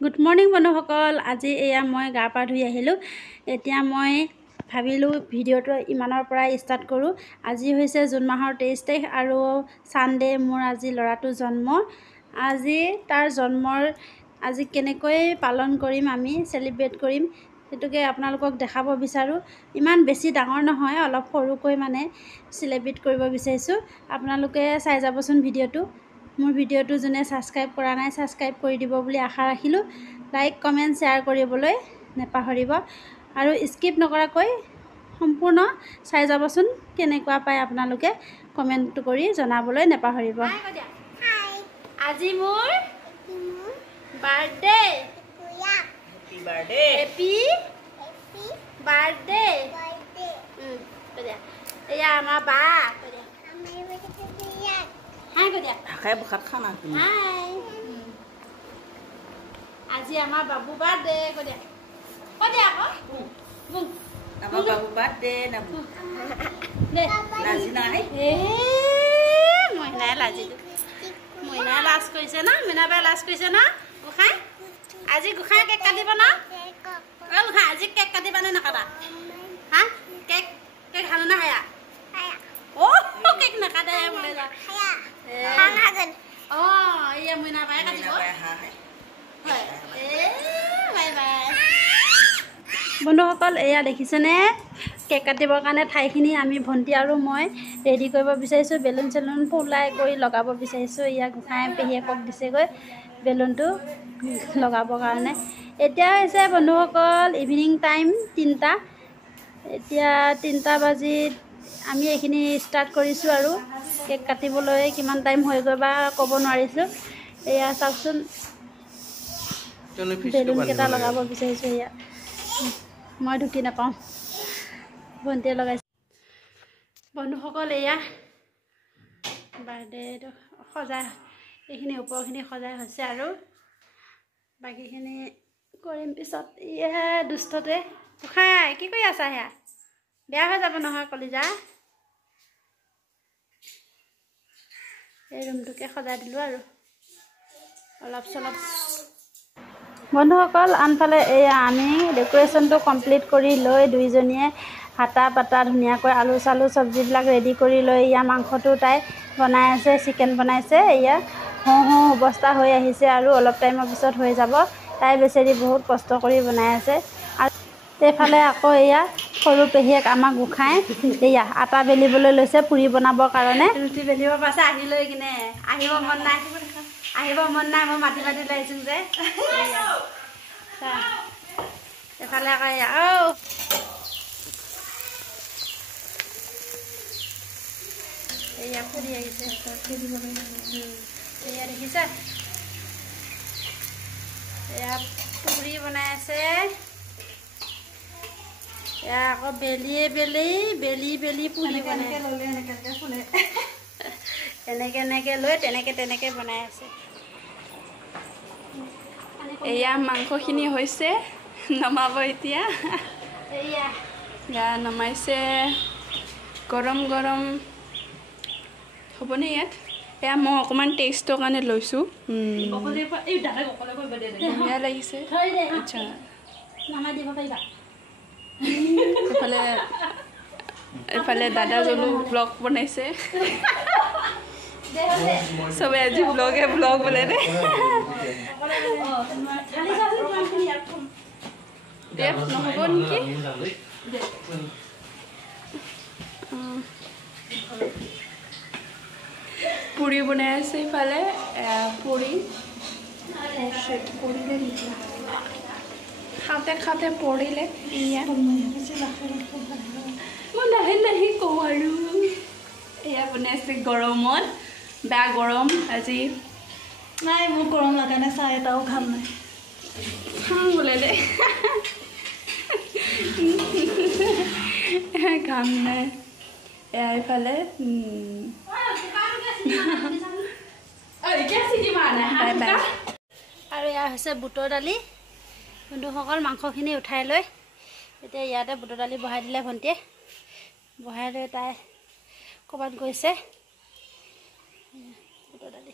Good morning বন্ধুসকল। আজি এয়া মই গা পা ধুই আহিলোঁ। এতিয়া মই ভাবিলোঁ ভিডিঅ'টো ইমানৰ পৰাই ষ্টাৰ্ট কৰোঁ। আজি হৈছে জুন মাহৰ 23 তাৰিখ আৰু ছানডে। মোৰ আজি ল'ৰাটোৰ জন্ম। আজি তাৰ জন্মৰ আজি কেনেকৈ পালন কৰিম, আমি চেলিব্ৰেট কৰিম, সেইটোকে আপোনালোকক দেখাব বিচাৰোঁ। ইমান বেছি ডাঙৰ নহয়, অলপ সৰুকৈ মানে চেলিব্ৰেট কৰিব বিচাৰিছোঁ। আপোনালোকে চাই যাবচোন ভিডিঅ'টো। মোৰ ভিডিঅ'টো যোনে ছাবস্ক্ৰাইব কৰা নাই ছাবস্ক্ৰাইব কৰি দিব বুলি আশা ৰাখিলোঁ। লাইক কমেণ্ট শ্বেয়াৰ কৰিবলৈ নেপাহৰিব আৰু স্কিপ নকৰাকৈ সম্পূৰ্ণ চাই যাবচোন। কেনেকুৱা পায় আপোনালোকে কমেণ্ট কৰি জনাবলৈ নেপাহৰিব। আজি মোৰ বাৰ্থডে। Happy birthday. এয়া আমাৰ বা হাই কৈ দিয়া। হাই। আজি আমাৰ বাবু বাৰ্থডে কৈ দিয়া। কৈ দিয়া আকৌ। আমাৰ বাবু বাৰ্থডে নাম লাজি নাই। মইনাই লাজিটো। মইনাই লাজ কৰিছে না, মইনাবাই লাজ কৰিছে না। গোসাঁই আজি গোসাঁই কেক কাটিব না। গোসাঁই আজি কেক কাটিবা নে নাকাটা? হা কেক কেক খালো না খায়া? অ' কেক নাকাটে বোলে যা। অ' এয়া মইনাবাই কাটিব। বাই বাই বন্ধুসকল। এয়া দেখিছেনে কেক কাটিবৰ কাৰণে ঠাইখিনি আমি ভণ্টি আৰু মই ৰেডি কৰিব বিচাৰিছোঁ। বেলুন চেলুন ফুলাই কৰি লগাব বিচাৰিছোঁ। এয়া গোসাঁই পেহীয়েকক দিছেগৈ বেলুনটো লগাবৰ কাৰণে। এতিয়া হৈছে বন্ধুসকল ইভিনিং টাইম 3টা। এতিয়া 3টা বাজিত আমি এইখিনি ষ্টাৰ্ট কৰিছোঁ আৰু কেক কাটিবলৈ কিমান টাইম হয়গৈ বা ক'ব নোৱাৰিছোঁ। এয়া চাওকচোন বেলুনকেইটা লগাব বিচাৰিছোঁ। এয়া মই ঢুকি নাপাওঁ, ভণ্টিয়ে লগাইছে। বন্ধুসকল এয়া বাৰ্থডেটো সজাই, এইখিনি ওপৰখিনি সজাই হৈছে আৰু বাকীখিনি কৰিম পিছত। এয়া দুষ্টতে গোসাঁই কি কৰি আছা? সেয়া বেয়া হৈ যাব নহয় কলিজা। এই ৰুমটোকে সজাই দিলোঁ আৰু অলপ চলপ। বন্ধুসকল আনফালে এয়া আমি ডেক'ৰেশ্যনটো কমপ্লিট কৰি লৈ দুইজনীয়ে হাতা পাতা ধুনীয়াকৈ আলু চালু চব্জিবিলাক ৰেডি কৰি লৈ এয়া মাংসটো তাই বনাই আছে, চিকেন বনাইছে। এয়া হওঁ অৱস্থা হৈ আহিছে আৰু অলপ টাইমৰ পিছত হৈ যাব। তাই বেচেৰি বহুত কষ্ট কৰি বনাই আছে। আৰু এইফালে আকৌ এয়া সৰু পেহীয়েক আমাৰ গোসাঁই এয়া আটা বেলিবলৈ লৈছে পুৰি বনাবৰ কাৰণে। ৰুটি বেলিব পাইছে আহি লৈ কিনে। আহিব মন নাই, আহিব মন নাই, মই মাতি মাতি লাগিছোঁ যে। এইফালে আকৌ এয়া এয়া ফুৰি আহিছে। এয়া দেখিছে এয়া পুৰি বনাই আছে। এয়া আকৌ বেলি পুৰি বনাই এনেকে লৈ তেনেকে বনাই আছে। এয়া মাংসখিনি হৈছে, নমাব এতিয়া। এয়া নমাইছে, গৰম গৰম হ'বনে ইয়াত? এয়া মই অকণমান টেষ্টৰ কাৰণে লৈছোঁ। বেয়া লাগিছে। আচ্ছা এইফালে দাদাজনো ব্লগ বনাইছে। চবে আজি ব্লগ বোলে দে। নহ'ব নেকি? পুৰি বনাই আছে ইফালে। পৰিলে নেকি? খাওঁতে পৰিলে। মই লাহে কওঁ আৰু এয়া বনাইছে গৰমত। বেয়া গৰম আজি। নাই মোৰ গৰম লগা নাই, চাহ এটাও খাম নাই। খাম বোলে দে। খাম নাই। এয়া এইফালে আৰু এয়া হৈছে বুটৰ দালি। বন্ধুসকল মাংসখিনি উঠাই লৈ এতিয়া ইয়াতে বুটৰ দালি বহাই দিলে ভণ্টিয়ে। বহাই লৈ তাই ক'ৰবাত গৈছে। বুটৰ দালি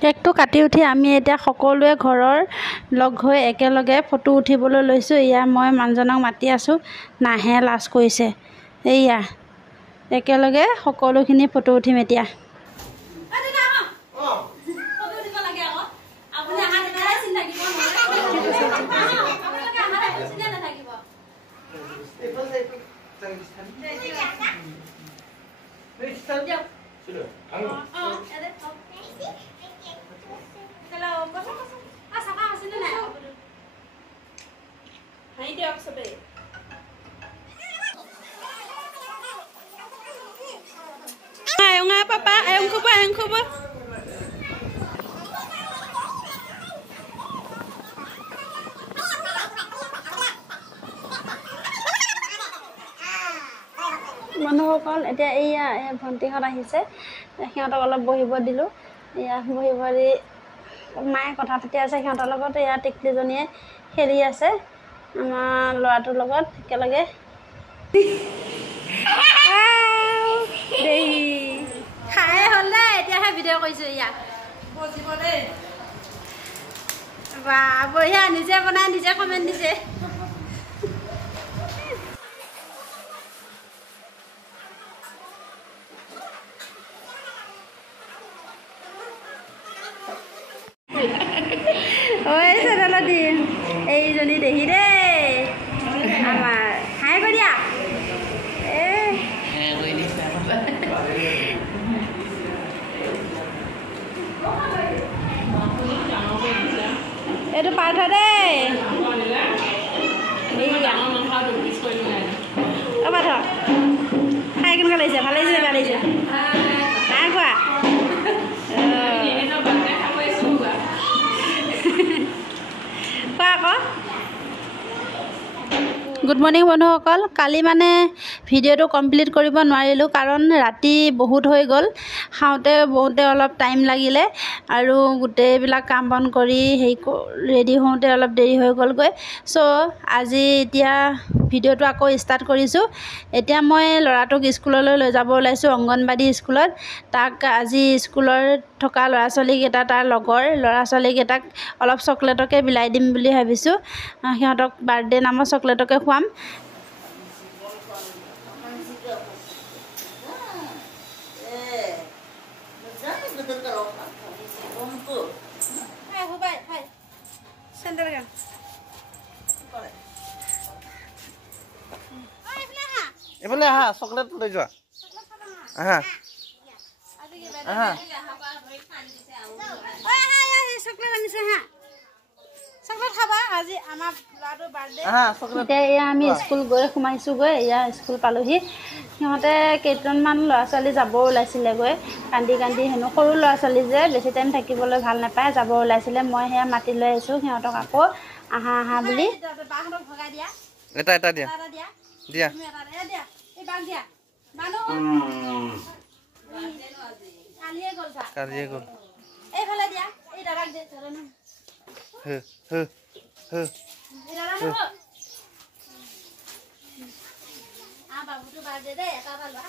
কেকটো কাটি উঠি আমি এতিয়া সকলোৱে ঘৰৰ লগ হৈ একেলগে ফটো উঠিবলৈ লৈছোঁ। এয়া মই মানুহজনক মাতি আছোঁ, নাহে, লাজ কৰিছে। এয়া একেলগে সকলোখিনি ফটো উঠিম এতিয়া। মানুহসকল এতিয়া এয়া ভণ্টিহঁত আহিছে, সিহঁতক অলপ বহিব দিলোঁ। এয়া বহিব দি মায়ে কথা পাতি আছে সিহঁতৰ লগত। এয়া টিকলিজনীয়ে খেলি আছে আমাৰ ল'ৰাটোৰ লগত একেলগে। খাই হ'ল দেই, এতিয়াহে ভিডিঅ' কৰিছোঁ। ইয়াক বা বঢ়িয়া, নিজে বনাই নিজে কমেণ্ট দিছে। ঐ চেনেলত দিম এইজনী দেখি দেই আমাৰ হাই কৰি দিয়া। এইটো পাৰ্থ দেই। অ' পাৰ্থ খাই কেনেকুৱা লাগিছে? ভাল লাগিছে, বেয়া লাগিছে? নাই খোৱা? কোৱা আকৌ। গুড মৰ্ণিং বন্ধুসকল। কালি মানে ভিডিঅ'টো কমপ্লিট কৰিব নোৱাৰিলোঁ, কাৰণ ৰাতি বহুত হৈ গ'ল। খাওঁতে বহুতে অলপ টাইম লাগিলে আৰু গোটেইবিলাক কাম বন কৰি ৰেডি হওঁতে অলপ দেৰি হৈ গ'লগৈ। চ' আজি এতিয়া ভিডিঅ'টো আকৌ ষ্টাৰ্ট কৰিছোঁ। এতিয়া মই ল'ৰাটোক স্কুললৈ লৈ যাব ওলাইছোঁ, অংগনবাড়ী স্কুলত। তাক আজি স্কুলত থকা ল'ৰা ছোৱালীকেইটা, তাৰ লগৰ ল'ৰা ছোৱালীকেইটাক অলপ চকলেটকে বিলাই দিম বুলি ভাবিছোঁ। সিহঁতক বাৰ্থডে নামৰ চকলেটকে খুৱাম। এইফালে আহা, চকলেট লৈ যোৱা। আহা আহা, চকলেট খাবা আজি আমাৰ ল'ৰাটোৰ বাৰ্থডে আহা চকলেট এতিয়া এয়া আমি স্কুল গৈ সোমাইছোঁগৈ এয়া স্কুল পালোহি সিহঁতে কেইজনমান ল'ৰা ছোৱালী যাব ওলাইছিলেগৈ কান্দি কান্দি হেনো সৰু ল'ৰা ছোৱালী যে বেছি টাইম থাকিবলৈ ভাল নাপায় যাব ওলাইছিলে মই সেয়া মাতি লৈ আহিছোঁ সিহঁতক আকৌ আহা আহা বুলি বাহঁতক ভগাই দিয়া এটা এটা দিয়া এটা দিয়া দিয়া তুমি এটা দিয়া এই বাক দিয়া মানুহ কালিয়ে গ'ল চা কালিয়ে গ'ল এইফালে দিয়া এই দাদাক দে দাদা ন হে হে হে এই দাদা ন বাবুটো বাৰ্থডে দেই এটা এটা লোৱা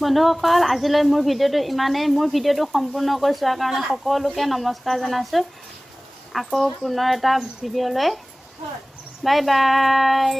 বন্ধুসকল আজিলৈ মোৰ ভিডিঅ'টো ইমানেই মোৰ ভিডিঅ'টো সম্পূৰ্ণকৈ চোৱাৰ কাৰণে সকলোকে নমস্কাৰ জনাইছোঁ আকৌ পুনৰ এটা ভিডিঅ'লৈ বাই বাই